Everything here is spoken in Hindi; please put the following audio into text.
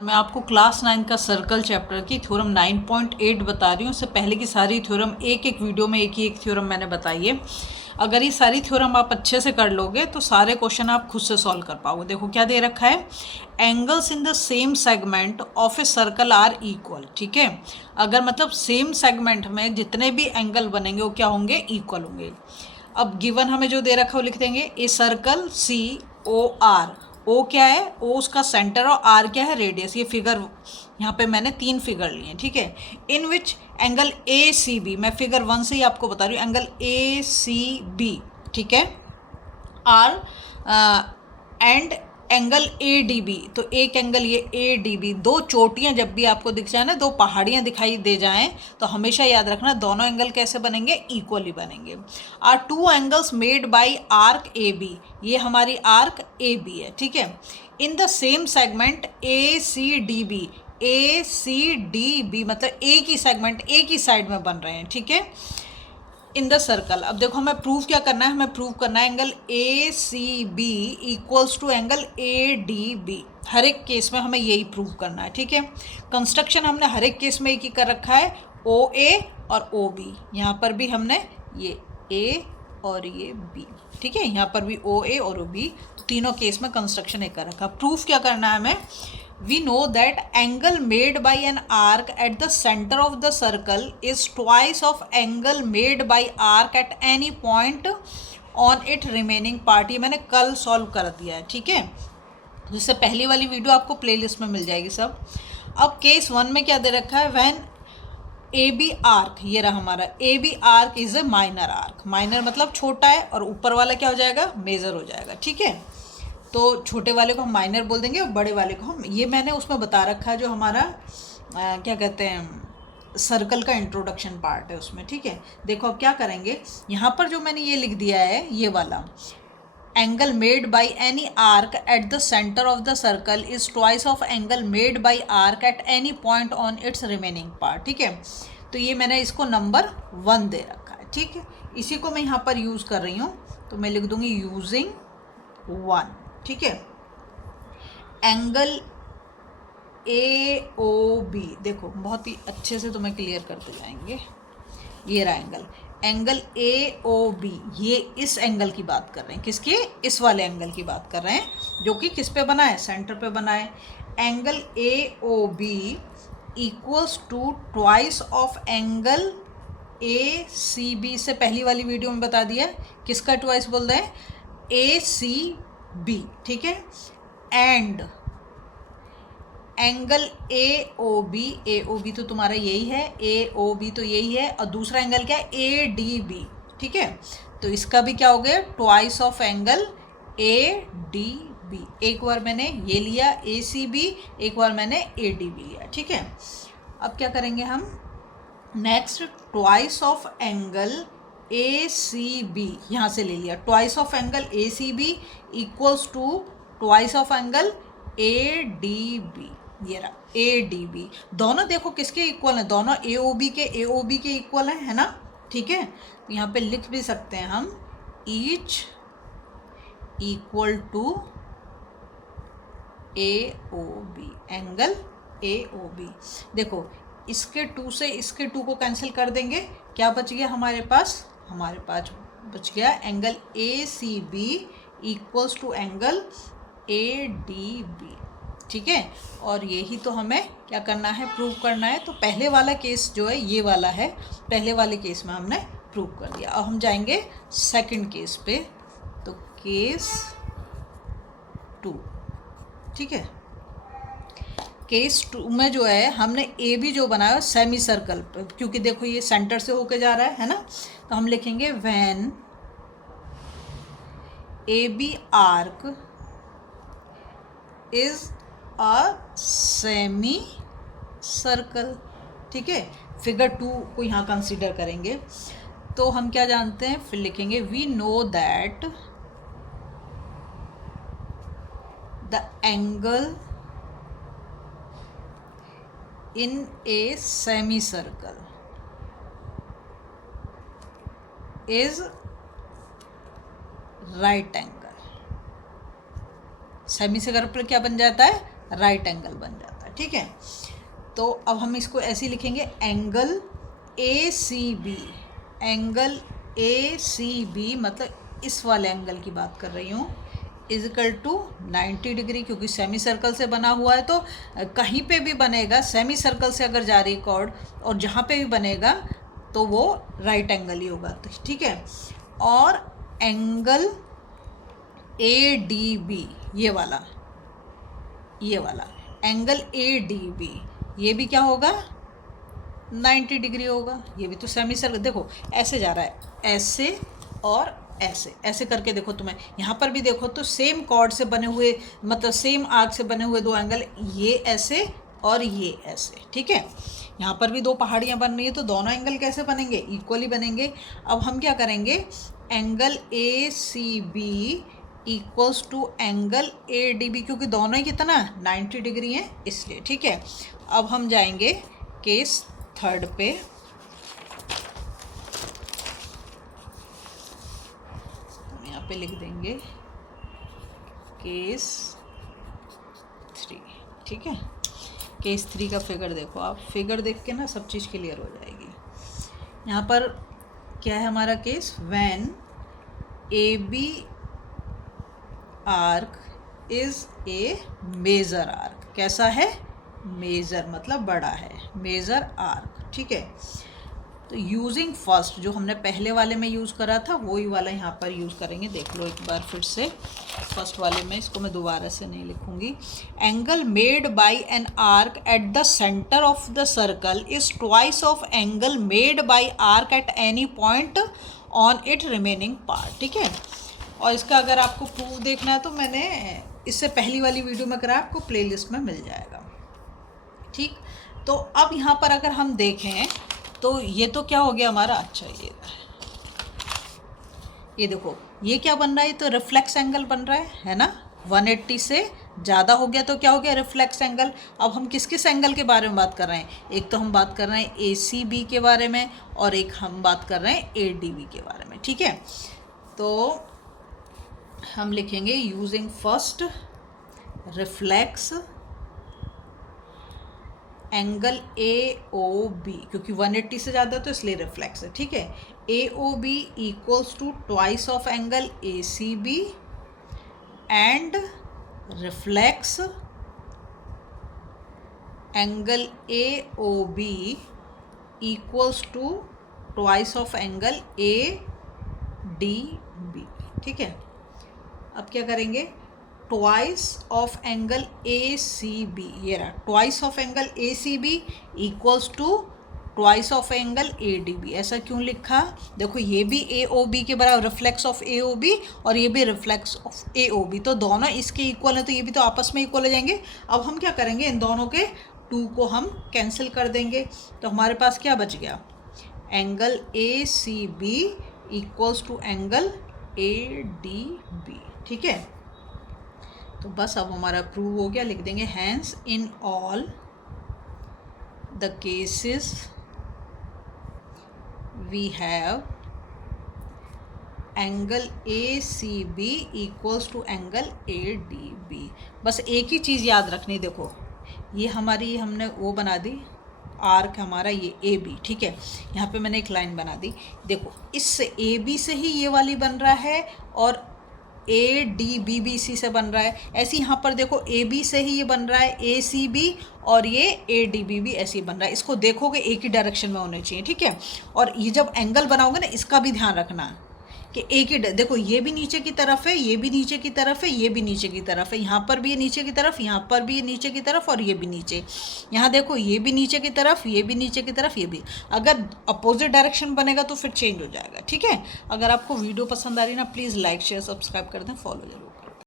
मैं आपको क्लास 9 का सर्कल चैप्टर की थ्योरम 9.8 बता रही हूँ। उससे पहले की सारी थ्योरम एक एक वीडियो में एक ही एक थ्योरम मैंने बताई है। अगर ये सारी थ्योरम आप अच्छे से कर लोगे तो सारे क्वेश्चन आप खुद से सॉल्व कर पाओगे। देखो क्या दे रखा है, angles in the same segment of a circle are equal. ठीक है, अगर मतलब सेम सेगमेंट में जितने भी एंगल बनेंगे वो क्या होंगे, इक्वल होंगे। अब गिवन हमें जो दे रखा है वो लिख देंगे, a circle C O R. ओ क्या है, ओ उसका सेंटर और आर क्या है, रेडियस। ये फिगर यहाँ पे मैंने 3 फिगर लिए हैं। ठीक है, in which angle A C B, मैं फिगर 1 से ही आपको बता रही हूँ, एंगल ए सी बी, ठीक है, are and angle A D B. तो एक एंगल ये ए डी बी, दो चोटियाँ जब भी आपको दिख जाए ना, दो पहाड़ियाँ दिखाई दे जाएं, तो हमेशा याद रखना दोनों एंगल कैसे बनेंगे, इक्वली बनेंगे। Are two angles made by arc A B, ये हमारी आर्क ए बी है। ठीक है, in the same segment A C D B, A C D B मतलब एक ही सेगमेंट एक ही साइड में बन रहे हैं। ठीक है, इन द सर्कल। अब देखो हमें प्रूव क्या करना है, हमें प्रूव करना है angle A C B equals to angle A D B. हर एक केस में हमें यही प्रूव करना है। ठीक है, कंस्ट्रक्शन हमने हर एक केस में एक ही कर रखा है, ओ ए और ओ बी। यहाँ पर भी हमने ये ए और ये बी, ठीक है, यहाँ पर भी ओ ए और ओ बी, तीनों केस में कंस्ट्रक्शन एक कर रखा। प्रूफ क्या करना है हमें, we know that angle made by an arc at the center of the circle is twice of angle made by arc at any point on its remaining part। ये मैंने कल सॉल्व कर दिया है। ठीक है, जिससे पहली वाली वीडियो आपको प्लेलिस्ट में मिल जाएगी सब। अब केस 1 में क्या दे रखा है, व्हेन ए बी आर्क, ये रहा हमारा A B arc is a minor arc. Minor मतलब छोटा है और ऊपर वाला क्या हो जाएगा, मेजर हो जाएगा। ठीक है, तो छोटे वाले को हम माइनर बोल देंगे और बड़े वाले को हम, ये मैंने उसमें बता रखा है जो हमारा क्या कहते हैं, सर्कल का इंट्रोडक्शन पार्ट है उसमें। ठीक है, देखो अब क्या करेंगे, यहाँ पर जो मैंने ये लिख दिया है, ये वाला angle made by any arc at the centre of the circle is twice of angle made by arc at any point on it's remaining part. ठीक है, तो ये मैंने इसको नंबर 1 दे रखा है। ठीक है, इसी को मैं यहाँ पर यूज़ कर रही हूँ, तो मैं लिख दूँगी यूजिंग 1। ठीक है, एंगल ए ओ बी, देखो बहुत ही अच्छे से तुम्हें क्लियर करते जाएंगे। ये रहा angle, angle A O B, ये इस एंगल की बात कर रहे हैं, किसके, इस वाले एंगल की बात कर रहे हैं, जो कि किस पे बना है, सेंटर पे बना है। Angle A O B equals to twice of angle A C B. से पहली वाली वीडियो में बता दिया किसका ट्वाइस बोल रहे हैं, ए सी बी। ठीक है, and angle A O B तो तुम्हारा यही है, ए ओ बी तो यही है, और दूसरा एंगल क्या है, ए डी बी। ठीक है, तो इसका भी क्या हो गया, twice of angle A D B. एक बार मैंने ये लिया ए सी बी, एक बार मैंने ए डी बी लिया। ठीक है, अब क्या करेंगे हम, next twice of angle A C B, यहाँ से ले लिया, twice of angle A C B equals to twice of angle A D B. ये रहा ए डी बी, दोनों देखो किसके इक्वल हैं, दोनों ए ओ बी के इक्वल हैं, है ना। ठीक है, तो यहाँ पे लिख भी सकते हैं हम, each equal to A O B, angle A O B. देखो इसके 2 से इसके 2 को कैंसिल कर देंगे, क्या बच गया हमारे पास, हमारे पास बच गया angle A C B equals to angle A D B. ठीक है, और यही तो हमें क्या करना है, प्रूव करना है। तो पहले वाला केस जो है ये वाला है, पहले वाले केस में हमने प्रूव कर दिया। अब हम जाएंगे सेकंड केस पे, तो केस 2। ठीक है, केस 2 में जो है हमने ए बी जो बनाया सेमी सर्कल, क्योंकि देखो ये सेंटर से होके जा रहा है ना, तो हम लिखेंगे when A B arc is a semi circle. ठीक है, फिगर 2 को यहाँ कंसीडर करेंगे, तो हम क्या जानते हैं, फिर लिखेंगे we know that the angle in a semi circle is right angle. Semi circle क्या बन जाता है, राइट एंगल बन जाता है। ठीक है। तो अब हम इसको ऐसे लिखेंगे, angle A C B, angle A C B मतलब इस वाले एंगल की बात कर रही हूँ, इज इक्वल टू 90 डिग्री, क्योंकि सेमी सर्कल से बना हुआ है तो कहीं पे भी बनेगा, सेमी सर्कल से अगर जा रही कॉर्ड और जहाँ पे भी बनेगा तो वो राइट एंगल ही होगा, तो ठीक है। और एंगल ए डी बी, ये वाला एंगल ए डी बी, ये भी क्या होगा, 90 डिग्री होगा। ये भी तो सेमी सर्कल, देखो ऐसे जा रहा है, ऐसे और ऐसे करके देखो, तुम्हें यहाँ पर भी देखो तो सेम कॉर्ड से बने हुए, मतलब सेम आर्क से बने हुए दो एंगल, ये ऐसे और ये ऐसे, ठीक है। यहाँ पर भी दो पहाड़ियाँ बन रही है तो दोनों एंगल कैसे बनेंगे, इक्वली बनेंगे। अब हम क्या करेंगे, angle A C B equals to angle A D B, क्योंकि दोनों ही कितना 90 डिग्री हैं इसलिए, ठीक है। अब हम जाएंगे केस थर्ड पे, यहाँ पे लिख देंगे केस 3, ठीक है। केस 3 का फिगर देखो, आप फिगर देख के ना सब चीज़ क्लियर हो जाएगी। यहाँ पर क्या है हमारा case, when A B arc is a major arc, कैसा है, मेजर मतलब बड़ा है, मेजर आर्क, ठीक है। तो यूजिंग फर्स्ट, जो हमने पहले वाले में यूज़ करा था वही वाला यहाँ पर यूज़ करेंगे, देख लो एक बार फिर से। फर्स्ट वाले में, इसको मैं दोबारा से नहीं लिखूँगी। Angle made by an arc at the centre of the circle is twice of angle made by arc at any point on it remaining part, ठीक है। और इसका अगर आपको प्रूफ देखना है तो मैंने इससे पहली वाली वीडियो में करा, आपको प्लेलिस्ट में मिल जाएगा, ठीक। तो अब यहाँ पर अगर हम देखें तो ये तो क्या हो गया हमारा, अच्छा ये देखो ये क्या बन रहा है, तो रिफ्लेक्स एंगल बन रहा है ना, 180 से ज़्यादा हो गया तो क्या हो गया, रिफ्लेक्स एंगल। अब हम किस किस एंगल के बारे में बात कर रहे हैं, एक तो हम बात कर रहे हैं ए सी बी के बारे में और एक हम बात कर रहे हैं ए डी बी के बारे में, ठीक है। तो हम लिखेंगे using first reflex angle A O B, क्योंकि 180 से ज़्यादा तो इसलिए रिफ्लेक्स है, ठीक है। A O B equals to twice of angle A C B and reflex angle A O B equals to twice of angle A D B, ठीक है। अब क्या करेंगे, twice of angle A C B, ये रहा twice of angle A C B equals to twice of angle A D B. ऐसा क्यों लिखा, देखो ये भी ए ओ बी के बराबर, reflex of A O B और ये भी reflex of A O B, तो दोनों इसके इक्वल हैं तो ये भी तो आपस में इक्वल हो जाएंगे। अब हम क्या करेंगे, इन दोनों के 2 को हम कैंसिल कर देंगे, तो हमारे पास क्या बच गया, angle A C B equals to angle A D B, ठीक है। तो बस अब हमारा प्रूव हो गया, लिख देंगे hence in all the cases we have angle A C B equals to angle A D B. बस एक ही चीज़ याद रखनी, देखो ये हमारी हमने वो बना दी आर्क हमारा, ये ए बी, ठीक है। यहाँ पे मैंने एक लाइन बना दी, देखो इससे ए बी से ही ये वाली बन रहा है और A D B B C से बन रहा है। ऐसे यहाँ पर देखो ए बी से ही ये बन रहा है ए सी बी और ये ए डी बी भी ऐसे ही बन रहा है। इसको देखोगे एक ही डायरेक्शन में होने चाहिए, ठीक है। और ये जब एंगल बनाओगे ना, इसका भी ध्यान रखना कि एक ही, देखो ये भी नीचे की तरफ है, ये भी नीचे की तरफ है, ये भी नीचे की तरफ है, यहाँ पर भी ये नीचे की तरफ, यहाँ पर भी ये नीचे की तरफ और ये भी नीचे, यहाँ देखो ये भी नीचे की तरफ, ये भी नीचे की तरफ, ये भी। अगर अपोजिट डायरेक्शन बनेगा तो फिर चेंज हो जाएगा, ठीक है। अगर आपको वीडियो पसंद आ रही है ना, प्लीज़ लाइक शेयर सब्सक्राइब कर दें, फॉलो जरूर।